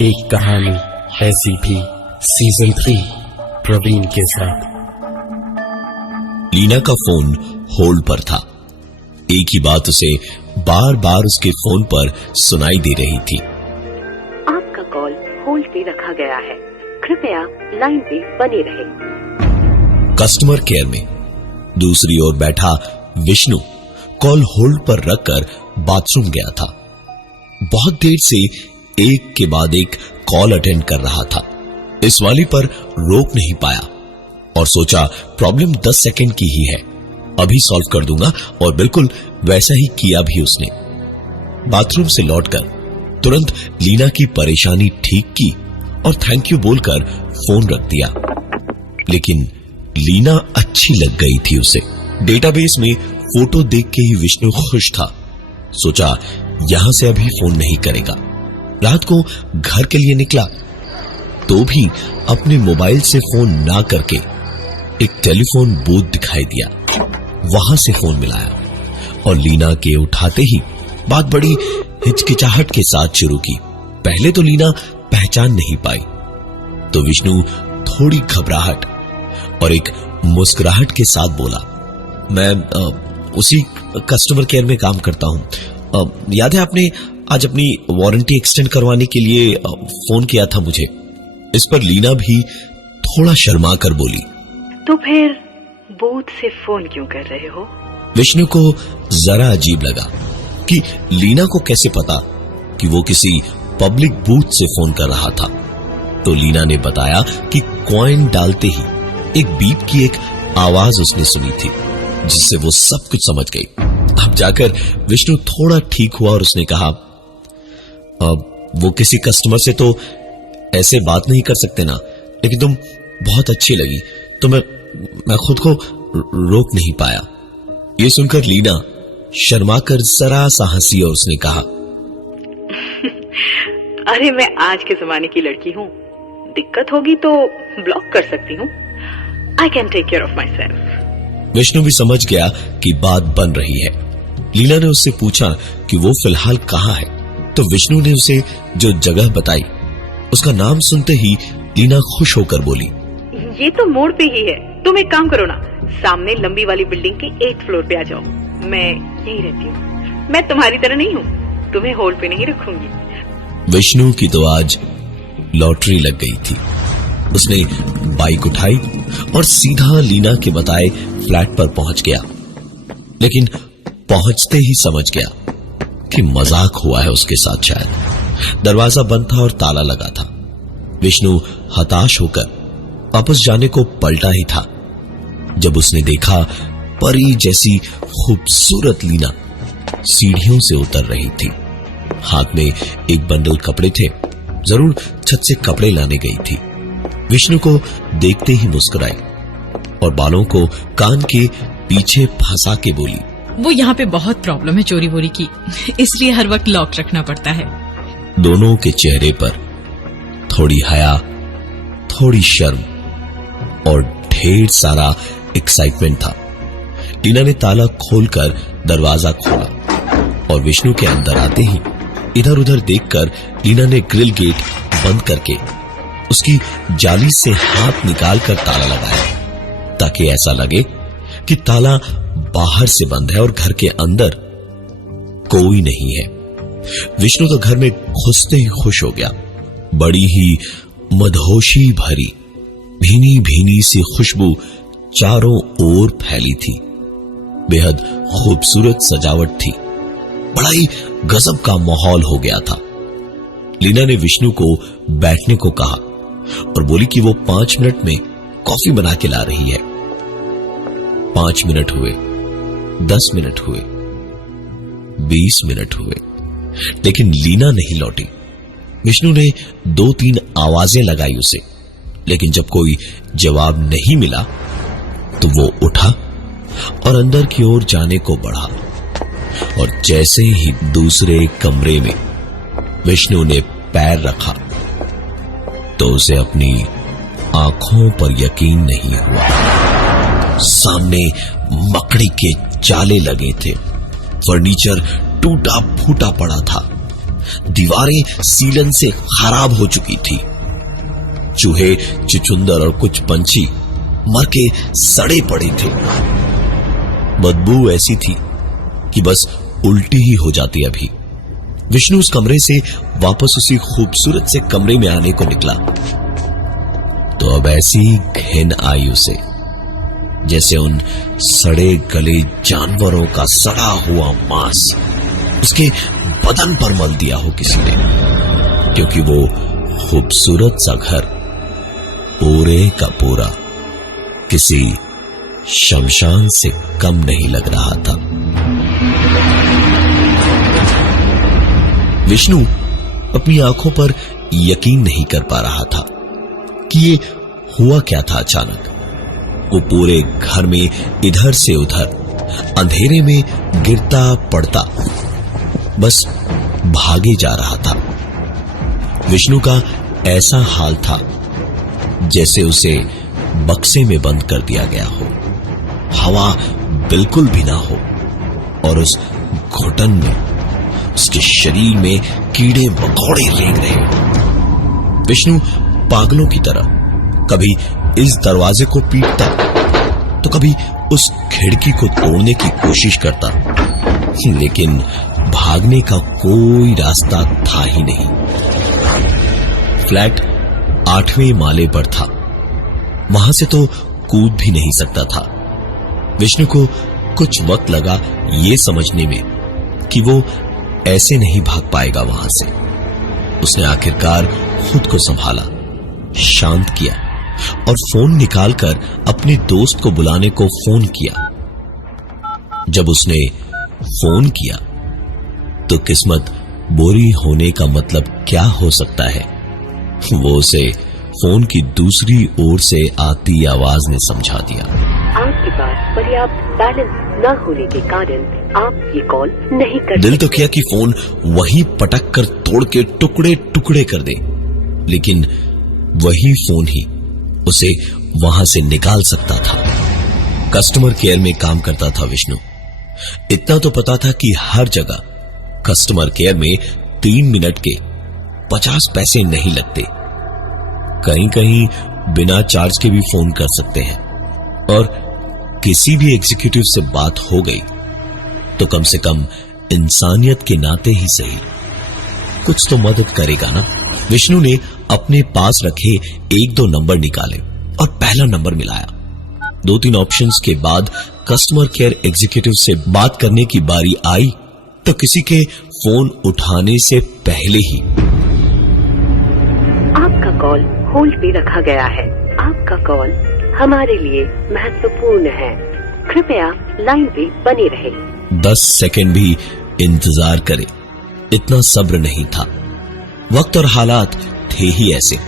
एक कहानी ऐसी भी सीजन 3 प्रवीण के साथ। लीना का फोन होल्ड पर था। एक ही बात उसे बार बार उसके फोन पर सुनाई दे रही थी। आपका कॉल होल्ड पे रखा गया है, कृपया लाइन पे बने रहे। कस्टमर केयर में दूसरी ओर बैठा विष्णु कॉल होल्ड पर रखकर बाथरूम गया था। बहुत देर से एक के बाद एक कॉल अटेंड कर रहा था। इस वाली पर रोक नहीं पाया और सोचा प्रॉब्लम 10 सेकंड की ही है, अभी सॉल्व कर दूंगा, और बिल्कुल वैसा ही किया भी उसने। बाथरूम से लौटकर तुरंत लीना की परेशानी ठीक की और थैंक यू बोलकर फोन रख दिया। लेकिन लीना अच्छी लग गई थी उसे। डेटाबेस में फोटो देख के ही विष्णु खुश था। सोचा यहां से अभी फोन नहीं करेगा। रात को घर के लिए निकला तो भी अपने मोबाइल से फोन ना करके एक टेलीफोन बूथ दिखाई दिया, वहां से फोन मिलाया और लीना के उठाते ही बात बड़ी हिचकिचाहट के साथ शुरू की। पहले तो लीना पहचान नहीं पाई, तो विष्णु थोड़ी घबराहट और एक मुस्कुराहट के साथ बोला, मैं उसी कस्टमर केयर में काम करता हूं। याद है आपने आज अपनी वारंटी एक्सटेंड करवाने के लिए फोन किया था मुझे। इस पर लीना भी थोड़ा शर्मा कर बोली, तो फिर बूथ से फोन क्यों कर रहे हो? विष्णु को जरा अजीब लगा कि लीना को कैसे पता कि वो किसी पब्लिक बूथ से फोन कर रहा था। तो लीना ने बताया कि कॉइन डालते ही एक बीप की एक आवाज उसने सुनी थी, जिससे वो सब कुछ समझ गई। अब जाकर विष्णु थोड़ा ठीक हुआ और उसने कहा, वो किसी कस्टमर से तो ऐसे बात नहीं कर सकते ना, लेकिन तुम बहुत अच्छी लगी तो मैं खुद को रोक नहीं पाया। ये सुनकर लीना शर्मा कर जरा सा हंसी और उसने कहा, अरे मैं आज के जमाने की लड़की हूँ, दिक्कत होगी तो ब्लॉक कर सकती हूँ। I can take care of myself. Vishnu भी समझ गया कि बात बन रही है। लीला ने उससे पूछा कि वो फिलहाल कहाँ है, तो विष्णु ने उसे जो जगह बताई, उसका नाम सुनते ही लीना खुश होकर बोली, ये तो मोड़ पे ही है। तुम एक काम करो ना, सामने लंबी वाली बिल्डिंग के 8th फ्लोर पे आ जाओ। मैं यहीं रहती हूँ। मैं तुम्हारी तरह नहीं हूँ, तुम्हें होल्ड पे नहीं रखूंगी। विष्णु की तो आज लॉटरी लग गई थी। उसने बाइक उठाई और सीधा लीना के बताए फ्लैट पर पहुंच गया। लेकिन पहुंचते ही समझ गया कि मजाक हुआ है उसके साथ। शायद दरवाजा बंद था और ताला लगा था। विष्णु हताश होकर वापस जाने को पलटा ही था जब उसने देखा परी जैसी खूबसूरत लीना सीढ़ियों से उतर रही थी। हाथ में एक बंडल कपड़े थे, जरूर छत से कपड़े लाने गई थी। विष्णु को देखते ही मुस्कुराई और बालों को कान के पीछे फंसा के बोली, वो यहाँ पे बहुत प्रॉब्लम है चोरी वोरी की, इसलिए हर वक्त लॉक रखना पड़ता है। दोनों के चेहरे पर थोड़ी हया, थोड़ी शर्म और ढेर सारा एक्साइटमेंट था। लीना ने ताला खोलकर दरवाजा खोला और विष्णु के अंदर आते ही इधर उधर देखकर लीना ने ग्रिल गेट बंद करके उसकी जाली से हाथ निकालकर ताला लगाया, ताकि ऐसा लगे कि ताला बाहर से बंद है और घर के अंदर कोई नहीं है। विष्णु तो घर में घुसते ही खुश हो गया। बड़ी ही मदहोशी भरी भीनी भीनी सी खुशबू चारों ओर फैली थी। बेहद खूबसूरत सजावट थी। बड़ा ही गजब का माहौल हो गया था। लीना ने विष्णु को बैठने को कहा और बोली कि वो 5 मिनट में कॉफी बना के ला रही है। 5 मिनट हुए, 10 मिनट हुए, 20 मिनट हुए, लेकिन लीना नहीं लौटी। विष्णु ने 2-3 आवाजें लगाई उसे, लेकिन जब कोई जवाब नहीं मिला तो वो उठा और अंदर की ओर जाने को बढ़ा। और जैसे ही दूसरे कमरे में विष्णु ने पैर रखा तो उसे अपनी आंखों पर यकीन नहीं हुआ। सामने मकड़ी के जाले लगे थे, फर्नीचर टूटा फूटा पड़ा था, दीवारें सीलन से खराब हो चुकी थी। चूहे, चिचुंदर और कुछ पंछी मर के सड़े पड़े थे। बदबू ऐसी थी कि बस उल्टी ही हो जाती। अभी विष्णु उस कमरे से वापस उसी खूबसूरत से कमरे में आने को निकला तो अब ऐसी घिन आई उसे जैसे उन सड़े गले जानवरों का सड़ा हुआ मांस उसके बदन पर मल दिया हो किसी ने, क्योंकि वो खूबसूरत सा घर पूरे का पूरा किसी शमशान से कम नहीं लग रहा था। विष्णु अपनी आंखों पर यकीन नहीं कर पा रहा था कि ये हुआ क्या था। अचानक वो पूरे घर में इधर से उधर अंधेरे में गिरता पड़ता बस भागे जा रहा था। विष्णु का ऐसा हाल था जैसे उसे बक्से में बंद कर दिया गया हो, हवा बिल्कुल भी ना हो और उस घुटन में उसके शरीर में कीड़े मकोड़े रेंग रहे। विष्णु पागलों की तरह कभी इस दरवाजे को पीटता तो कभी उस खिड़की को तोड़ने की कोशिश करता, लेकिन भागने का कोई रास्ता था ही नहीं। फ्लैट 8वें माले पर था, वहां से तो कूद भी नहीं सकता था। विष्णु को कुछ वक्त लगा ये समझने में कि वो ऐसे नहीं भाग पाएगा वहां से। उसने आखिरकार खुद को संभाला, शांत किया और फोन निकालकर अपने दोस्त को बुलाने को फोन किया। जब उसने फोन किया तो किस्मत बुरी होने का मतलब क्या हो सकता है, वो उसे फोन की दूसरी ओर से आती आवाज ने समझा दिया। आपके पास पर्याप्त बैलेंस न होने के कारण आप ये कॉल नहीं कर। दिल तो किया कि फोन वहीं पटक कर तोड़ के टुकड़े टुकड़े कर दे, लेकिन वही फोन ही उसे वहां से निकाल सकता था। कस्टमर केयर में काम करता था विष्णु। इतना तो पता था कि हर जगह कस्टमर केयर में 3 मिनट के 50 पैसे नहीं लगते। कहीं कहीं बिना चार्ज के भी फोन कर सकते हैं और किसी भी एग्जीक्यूटिव से बात हो गई तो कम से कम इंसानियत के नाते ही सही कुछ तो मदद करेगा ना। विष्णु ने अपने पास रखे 1-2 नंबर निकाले और पहला नंबर मिलाया। 2-3 ऑप्शंस के बाद कस्टमर केयर एग्जीक्यूटिव से बात करने की बारी आई तो किसी के फोन उठाने से पहले ही आपका कॉल होल्ड पे रखा गया है। आपका कॉल हमारे लिए महत्वपूर्ण है, कृपया लाइन पे बने रहे। 10 सेकंड भी इंतजार करे, इतना सब्र नहीं था। वक्त और हालात थे ही ऐसे।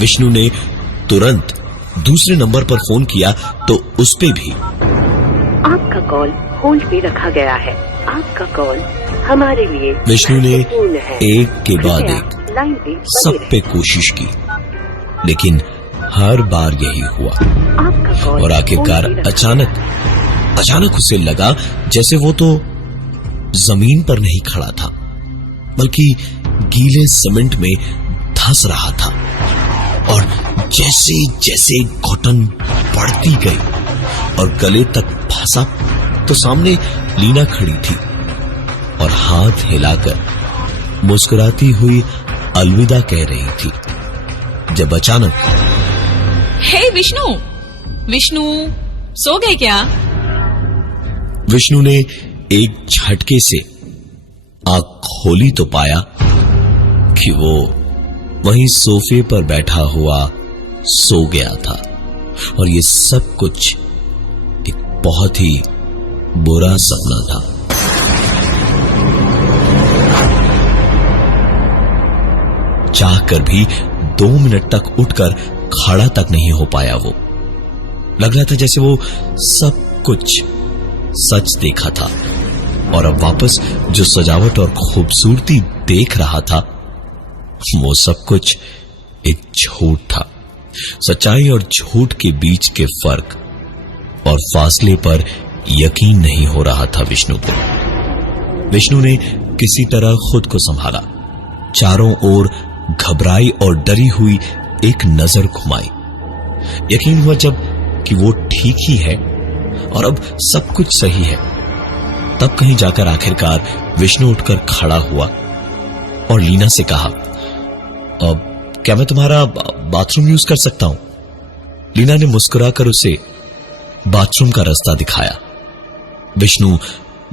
विष्णु ने तुरंत दूसरे नंबर पर फोन किया तो उस पे भी आपका कॉल होल्ड पे रखा गया है। आपका कॉल हमारे लिए विष्णु ने महत्वपूर्ण है, एक के बाद कृपया एक लाइन पे बने सब रहे। पे कोशिश की, लेकिन हर बार यही हुआ। आपका कॉल और आखिरकार होल्ड पे रखा- अचानक उसे लगा जैसे वो तो जमीन पर नहीं खड़ा था बल्कि गीले सीमेंट में धंस रहा था। और जैसे जैसे घुटन बढ़ती गई और गले तक फंसा तो सामने लीना खड़ी थी और हाथ हिलाकर मुस्कुराती हुई अलविदा कह रही थी। जब अचानक हे विष्णु, विष्णु सो गए क्या? विष्णु ने एक झटके से आंख खोली तो पाया कि वो वहीं सोफे पर बैठा हुआ सो गया था और ये सब कुछ एक बहुत ही बुरा सपना था। चाहकर भी 2 मिनट तक उठकर खड़ा तक नहीं हो पाया। वो लग रहा था जैसे वो सब कुछ सच देखा था और अब वापस जो सजावट और खूबसूरती देख रहा था वो सब कुछ एक झूठ था। सच्चाई और झूठ के बीच के फर्क और फासले पर यकीन नहीं हो रहा था विष्णु को। विष्णु ने किसी तरह खुद को संभाला, चारों ओर घबराई और डरी हुई एक नजर घुमाई। यकीन हुआ जब कि वो ठीक ही है और अब सब कुछ सही है। तब कहीं जाकर आखिरकार विष्णु उठकर खड़ा हुआ और लीना से कहा, अब क्या मैं तुम्हारा बाथरूम यूज कर सकता हूं? लीना ने मुस्कुराकर उसे बाथरूम का रास्ता दिखाया। विष्णु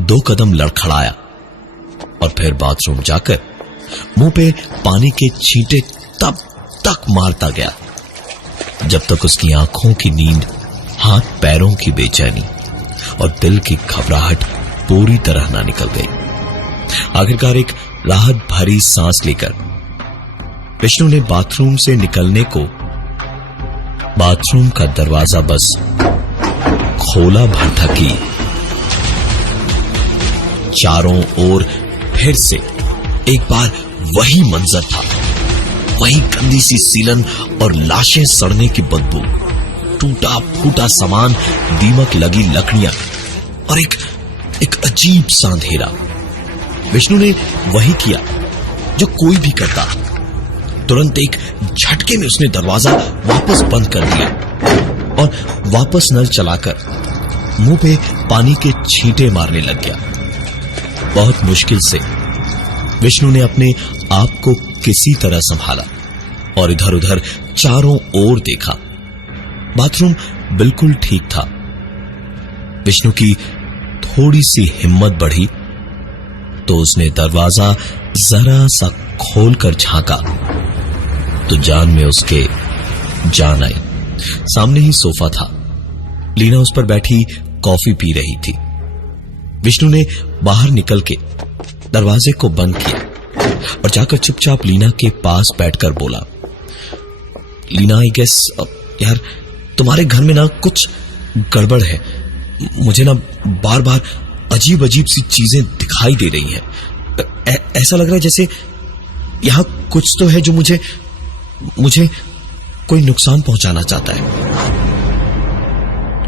2 कदम लड़खड़ाया और फिर बाथरूम जाकर मुंह पे पानी के छींटे तब तक मारता गया जब तक उसकी आंखों की नींद, हाथ पैरों की बेचैनी और दिल की घबराहट पूरी तरह ना निकल गई। आखिरकार एक राहत भरी सांस लेकर विष्णु ने बाथरूम से निकलने को बाथरूम का दरवाजा बस खोला भर था कि चारों ओर फिर से एक बार वही मंजर था, वही गंदी सी सीलन और लाशें सड़ने की बदबू, टूटा फूटा सामान, दीमक लगी लकड़ियां और एक अजीब सा अंधेरा। विष्णु ने वही किया जो कोई भी करता। तुरंत एक झटके में उसने दरवाजा वापस बंद कर दिया और वापस नल चलाकर मुंह पे पानी के छींटे मारने लग गया। बहुत मुश्किल से विष्णु ने अपने आप को किसी तरह संभाला और इधर उधर चारों ओर देखा। बाथरूम बिल्कुल ठीक था। विष्णु की थोड़ी सी हिम्मत बढ़ी तो उसने दरवाजा जरा सा खोलकर झांका तो जान में उसके जान आई। सामने ही सोफा था। लीना उस पर बैठी कॉफी पी रही थी। विष्णु ने बाहर निकल के दरवाजे को बंद किया और जाकर चुपचाप लीना के पास बैठकर बोला, लीना, आई गेस यार तुम्हारे घर में ना कुछ गड़बड़ है। मुझे ना बार बार अजीब अजीब सी चीजें दिखाई दे रही हैं। ऐसा लग रहा है जैसे यहां कुछ तो है जो मुझे कोई नुकसान पहुंचाना चाहता है।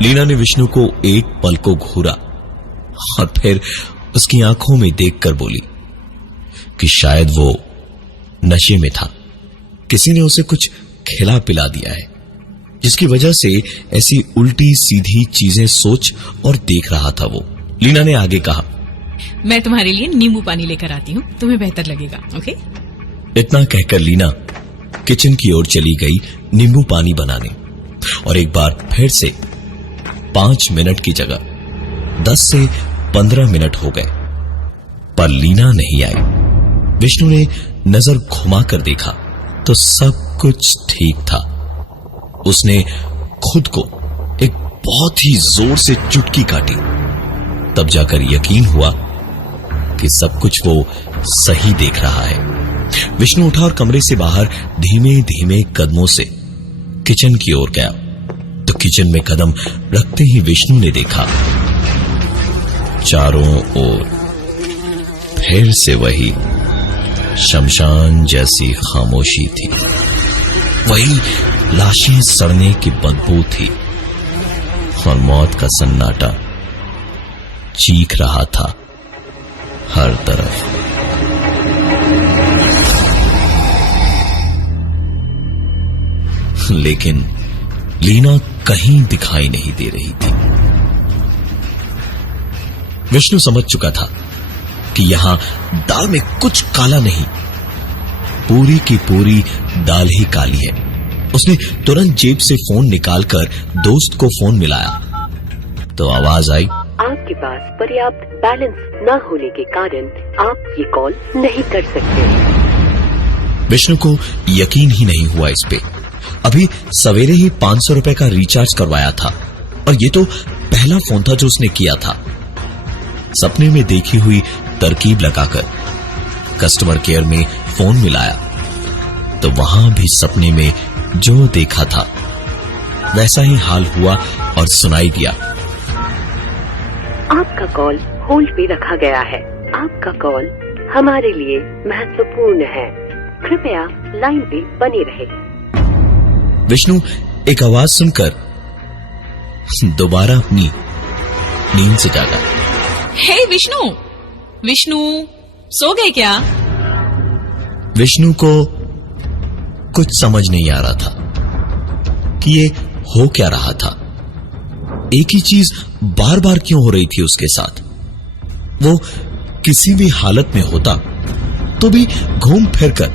लीना ने विष्णु को एक पल को घूरा और फिर उसकी आंखों में देखकर बोली कि शायद वो नशे में था। किसी ने उसे कुछ खिला पिला दिया है जिसकी वजह से ऐसी उल्टी सीधी चीजें सोच और देख रहा था वो। लीना ने आगे कहा, मैं तुम्हारे लिए नींबू पानी लेकर आती हूँ, तुम्हें बेहतर लगेगा। ओके? इतना कहकर लीना किचन की ओर चली गई नींबू पानी बनाने और एक बार फिर से 5 मिनट की जगह 10 से 15 मिनट हो गए पर लीना नहीं आई। विष्णु ने नजर घुमाकर देखा तो सब कुछ ठीक था। उसने खुद को एक बहुत ही जोर से चुटकी काटी, तब जाकर यकीन हुआ कि सब कुछ वो सही देख रहा है। विष्णु उठा और कमरे से बाहर धीमे धीमे कदमों से किचन की ओर गया तो किचन में कदम रखते ही विष्णु ने देखा चारों ओर फिर से वही शमशान जैसी खामोशी थी, वही लाशें सड़ने की बदबू थी और मौत का सन्नाटा चीख रहा था हर तरफ। लेकिन लीना कहीं दिखाई नहीं दे रही थी। विष्णु समझ चुका था कि यहां दाल में कुछ काला नहीं, पूरी की पूरी दाल ही काली है। उसने तुरंत जेब से फोन निकालकर दोस्त को फोन मिलाया तो आवाज आई, आपके पास पर्याप्त बैलेंस न होने के कारण आप ये कॉल नहीं कर सकते। विष्णु को यकीन ही नहीं हुआ इस पे। अभी सवेरे ही 500 रुपए का रिचार्ज करवाया था और ये तो पहला फोन था जो उसने किया था। सपने में देखी हुई तरकीब लगाकर कस्टमर केयर में फोन मिलाया तो वहां भी सपने में जो देखा था वैसा ही हाल हुआ और सुनाई दिया, आपका कॉल होल्ड पे रखा गया है। आपका कॉल हमारे लिए महत्वपूर्ण है, कृपया लाइन पे बने रहे। विष्णु एक आवाज सुनकर दोबारा अपनी नींद से जागा। हे विष्णु, विष्णु, सो गए क्या? विष्णु को कुछ समझ नहीं आ रहा था कि ये हो क्या रहा था। एक ही चीज बार बार क्यों हो रही थी उसके साथ। वो किसी भी हालत में होता तो भी घूम फिर कर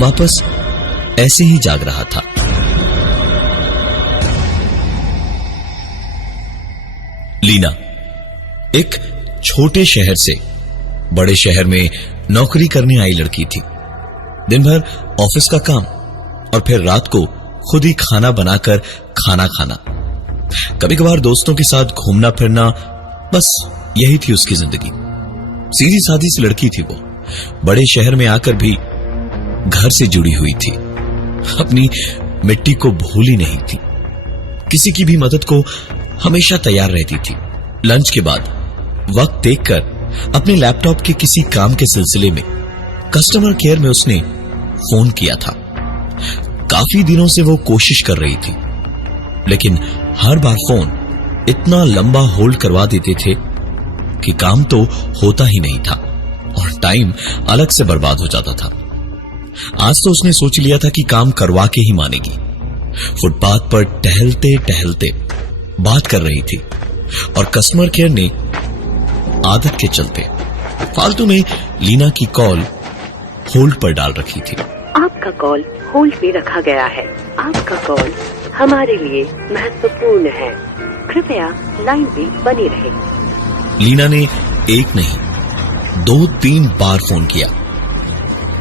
वापस ऐसे ही जाग रहा था। लीना एक छोटे शहर से बड़े शहर में नौकरी करने आई लड़की थी। दिन भर ऑफिस का काम और फिर रात को खुद ही खाना बनाकर खाना खाना, कभी कभार दोस्तों के साथ घूमना फिरना, बस यही थी उसकी जिंदगी। सीधी सादी सी लड़की थी वो। बड़े शहर में आकर भी घर से जुड़ी हुई थी, अपनी मिट्टी को भूली नहीं थी, किसी की भी मदद को हमेशा तैयार रहती थी। लंच के बाद वक्त देखकर अपने लैपटॉप के किसी काम के सिलसिले में कस्टमर केयर में उसने फोन किया था। काफी दिनों से वो कोशिश कर रही थी, लेकिन हर बार फोन इतना लंबा होल्ड करवा देते थे कि काम तो होता ही नहीं था और टाइम अलग से बर्बाद हो जाता था। आज तो उसने सोच लिया था कि काम करवा के ही मानेगी। फुटपाथ पर टहलते टहलते बात कर रही थी और कस्टमर केयर ने आदत के चलते फालतू में लीना की कॉल होल्ड पर डाल रखी थी। आपका कॉल होल्ड पे रखा गया है। आपका कॉल हमारे लिए महत्वपूर्ण है। कृपया लाइन पे बने रहे। लीना ने एक नहीं 2-3 बार फोन किया,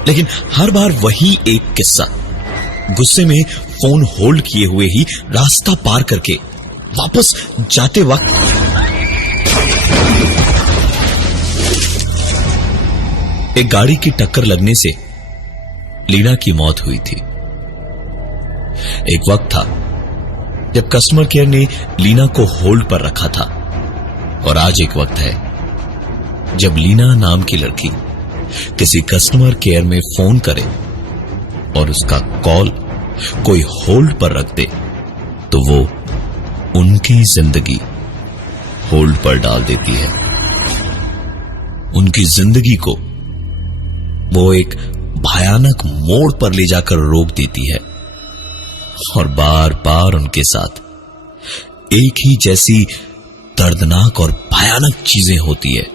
लेकिन हर बार वही एक किस्सा। गुस्से में फोन होल्ड किए हुए ही रास्ता पार करके वापस जाते वक्त एक गाड़ी की टक्कर लगने से लीना की मौत हुई थी। एक वक्त था जब कस्टमर केयर ने लीना को होल्ड पर रखा था और आज एक वक्त है जब लीना नाम की लड़की किसी कस्टमर केयर में फोन करे और उसका कॉल कोई होल्ड पर रख दे तो वो उनकी जिंदगी होल्ड पर डाल देती है। उनकी जिंदगी को वो एक भयानक मोड़ पर ले जाकर रोक देती है और बार बार उनके साथ एक ही जैसी दर्दनाक और भयानक चीजें होती है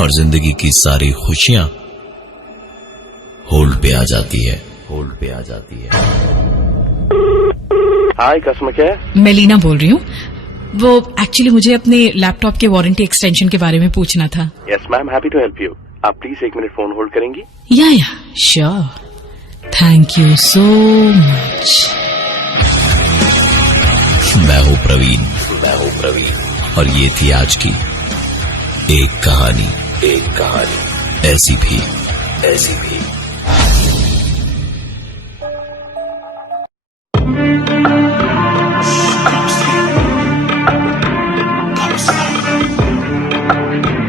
और जिंदगी की सारी खुशियां होल्ड पे आ जाती है। हाय कस्टमर केयर। मैं लीना बोल रही हूँ। वो एक्चुअली मुझे अपने लैपटॉप के वारंटी एक्सटेंशन के बारे में पूछना था। Yes ma'am, happy to help you. आप प्लीज 1 मिनट फोन होल्ड करेंगी? या sure. Thank you so much. मैं हूं प्रवीण और ये थी आज की एक कहानी ऐसी भी।